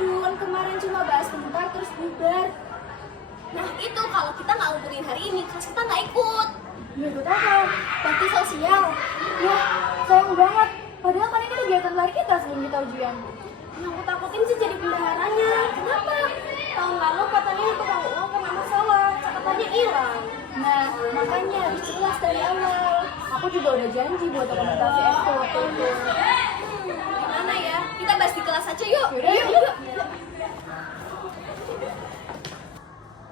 Dun, kemarin cuma bahas bentar terus bubar. Nah itu kalau kita nggak ngumpulin hari ini, kelas kita nggak ikut. Ya ikut apa? Bakti sosial. Wah, sayang banget. Padahal kan ini kegiatan lari kita sebelum kita ujian. Yang aku takutin sih jadi bendaharanya. Kenapa? Tahun lalu katanya tukang uang kena masalah, catatannya hilang. Nah, makanya harus jelas dari awal. Aku juga udah janji buat dokumentasi ekspor. Gimana ya? Kita bahas di kelas aja yuk. Yaudah, yuk.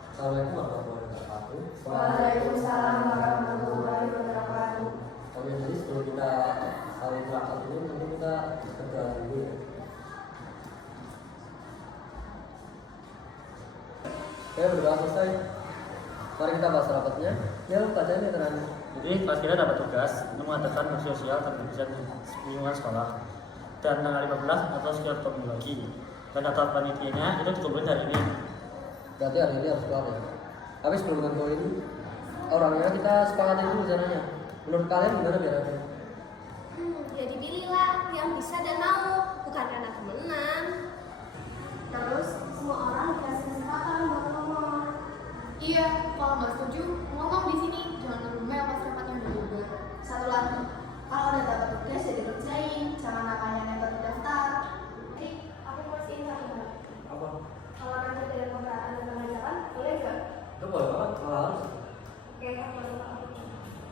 Assalamualaikum warahmatullahi wabarakatuh. Waalaikumsalam warahmatullahi wabarakatuh. Oke, jadi sebelum kita saling berangkat dulu, tentu kita berdoa dulu ya. Oke, berdoa selesai. Mari kita bahas rapatnya. Ya, bacaan ya tenan. Jadi kelas kita dapat tugas mengadakan bakti sosial terkait lingkungan sekolah dan tanggal 15 atau sekitar lagi. Dan daftar panitianya itu dikumpulin hari ini. Berarti hari ini harus kelar ya. Tapi sebelum tentuin orangnya, kita sepakati dulu rencananya. Menurut kalian gimana jalannya? Ya dipilihlah yang bisa dan mau, bukan karena temenan. Terus semua orang dikasih kesempatan buat ngomong. Iya, kalau nggak setuju, ngomong di sini. Jangan ngomel pas rapat yang dibubar. Satu lagi, kalau udah dapat tugas ya dikerjain. Jangan nakanya nempel di daftar. Aku masih ingat banget. Apa? Kalau nanti dengan pemberatan dan pengajaran, boleh nggak? Itu boleh banget, malah harus. Oke, aku boleh.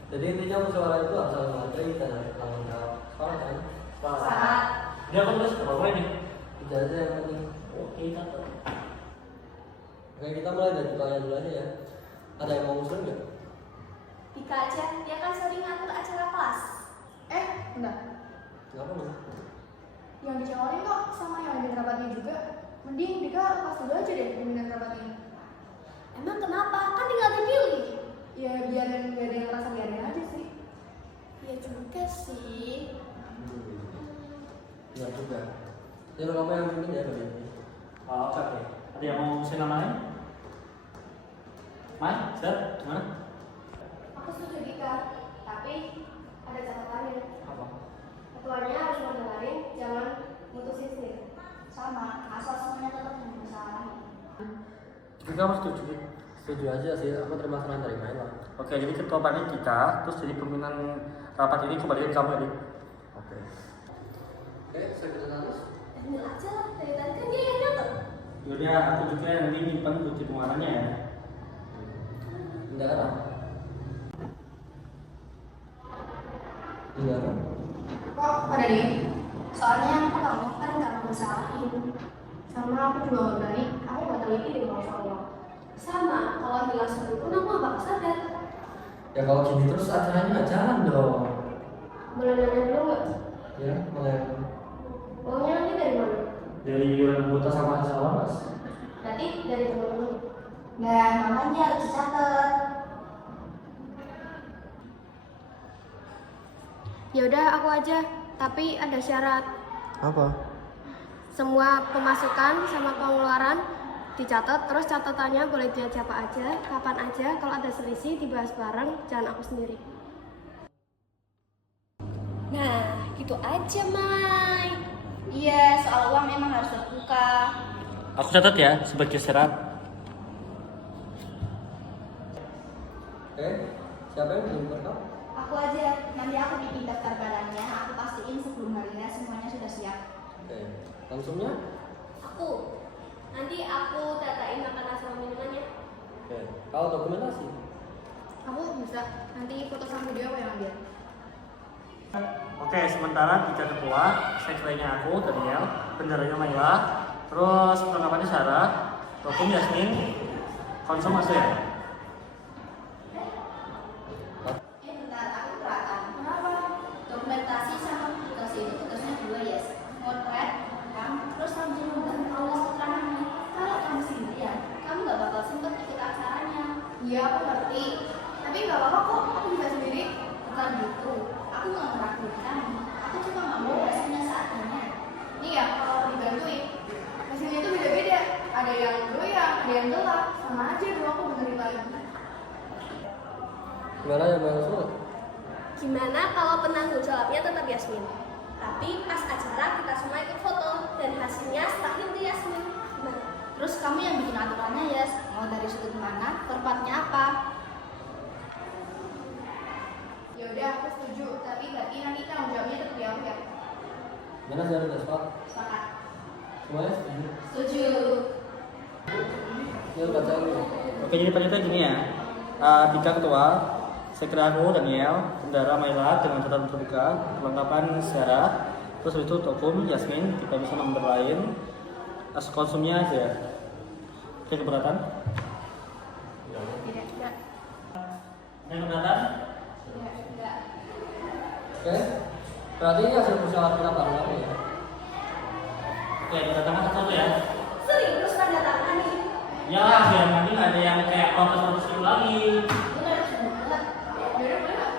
Jadi intinya musyawarah itu harus saling menghargai dan harus tanggung jawab. Sepakat kan? Saat Dia kan terus apa ini? Tidak aja yang penting. Oke, tante. Oke, kita mulai dari pertanyaan dulu aja ya. Ada yang mau usul nggak? Dika aja, dia kan sering ngatur acara kelas. enggak. Kenapa mas? Yang dicalonin kok sama yang ada rapatnya juga. Mending Dika lepas dulu aja deh peminat rapatnya. Emang kenapa? Kan tinggal dipilih. Ya biar nggak ada yang ngerasa biarin aja sih. Ya juga sih. Iya juga. Jadi kamu yang pimpin ya kali ini. Oh, oke. Ada yang mau usul nama lain? Mai, Sir, gimana? Aku setuju Dika, tapi ada catatannya. Apa? Ketuanya harus mendengarin, jangan mutusin sendiri. Sama, asal semuanya tetap berusaha. Kita harus setuju. Setuju aja sih, aku terima saran dari Main lah. Oke, jadi ketua panitia, terus jadi pimpinan rapat ini kembalikan kamu ya, Dik. Oke. Oke, saya terus. Ambil aja lah, dari tadi kan dia yang nyatet. Yaudah, aku juga nanti nyimpen bukti pengeluarannya ya. Enggak ada? Iya kan? Kok pada nih? Soalnya aku kamu kan nggak mau salahin. Sama aku juga nggak berani. Aku nggak teliti di bawah Allah. Sama, kalau bilang sebelum pun aku nggak bakal sadar. Ya kalau gini terus acaranya nggak jalan dong. Boleh nanya dulu nggak? Ya, mulai. Uangnya nanti dari mana? Dari iuran anggota sama calon, Mas. Berarti dari teman-teman. Nah, makanya harus dicatat. Ya udah aku aja, tapi ada syarat. Apa? Semua pemasukan sama pengeluaran dicatat, terus catatannya boleh dia siapa aja, kapan aja. Kalau ada selisih dibahas bareng, jangan aku sendiri. Nah, gitu aja, Mai. Iya, soal uang emang harus terbuka. Aku catat ya sebagai syarat. Oke, siapa yang belum berkap? Aku aja, nanti aku bikin daftar barangnya. Aku pastiin sebelum harinya semuanya sudah siap. Oke, langsungnya? Aku. Nanti aku datain makanan sama minumannya. Oke, kalau dokumentasi? Aku bisa, nanti foto sama video aku yang ambil. Oke, sementara tiga ketua, sekretarinya aku, Daniel, bendaranya Maila, terus perlengkapannya Sarah, Rokum Yasmin, konsum Mas ya. Bentar, aku kelihatan. Kenapa? Dokumentasi sama publikasi itu tugasnya dua ya. Motret, terus sambil membuat aula keterangannya. Kalau kamu sendirian, kamu gak bakal sempet ikut acaranya. Iya, aku ngerti. Tapi gak apa-apa kok, aku bisa sendiri. Bukan gitu, aku gak ngeraguin kamu. Aku cuma gak mau hasilnya seadanya. Nih ya, kalau dibantuin, hasilnya itu beda-beda. Ada yang goyang, ada yang gelap. Sama aja dong aku benerin lagi. Gimana ya Bang Sul? Gimana kalau penanggung jawabnya tetap Yasmin? Tapi pas acara kita semua ikut foto dan hasilnya stabil di Yasmin. Terus kamu yang bikin aturannya ya, mau dari sudut mana, tempatnya apa? Yaudah, aku setuju. Tapi berarti nanti tanggung jawabnya tetap di aku ya. Gimana sih udah sepakat? Sepakat. Semuanya setuju? Setuju. Ya udah tahu. Oke, jadi panitia gini ya. Tiga ketua, sekretariat Daniel, bendara Maila dengan catatan terbuka, perlengkapan Sarah, terus habis itu Tokum, Yasmin, kita bisa nomor lain, konsumnya aja. Oke, keberatan? Tidak. Yang keberatan? Tidak. Oke. Berarti ini hasil musyawarah kita baru ya. Oke, kita tangan satu ya. Serius tanda tangan nih. Ya, biar nanti nggak ada yang kayak protes-protes itu lagi. Bener, bener. Yaudah, boleh nggak?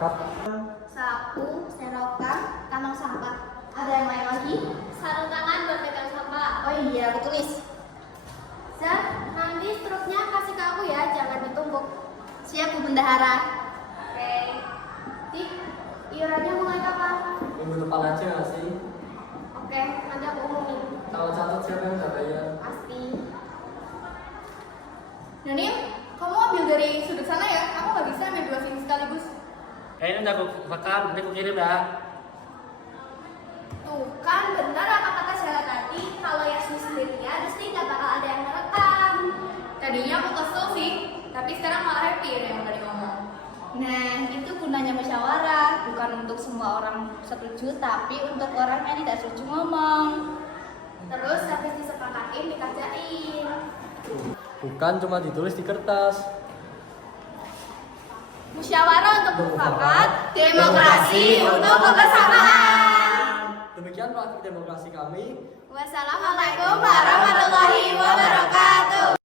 Cut. Sapu, serokan, kantong sampah. Ada yang lain lagi? Sarung tangan buat pegang sampah. Oh iya, aku tulis. Zah, nanti struknya kasih ke aku ya, jangan ditumpuk. Siap, Bu Bendahara. Oke. Tik, iurannya mulai kapan? Minggu depan aja nggak sih? Oke, nanti aku umumin. Kalau catat siapa yang udah bayar? Pasti. Nyonim, kamu ambil dari sudut sana ya? Aku nggak bisa ambil dua sini sekaligus. Ini udah aku rekam, nanti aku kirim ya. Tuh kan benar apa kata Sheila tadi, kalau Yasmin sendirian, pasti nggak bakal ada yang ngerekam. Tadinya aku kesel sih, tapi sekarang malah happy ada yang tadi ngomong. Nah, itu gunanya musyawarah, bukan untuk semua orang setuju, tapi untuk orang yang tidak setuju ngomong. Terus habis disepakatin dikerjain. Bukan cuma ditulis di kertas. Musyawarah untuk mufakat, Demokrasi untuk kebersamaan. Demikian praktik demokrasi kami. Wassalamualaikum warahmatullahi wabarakatuh.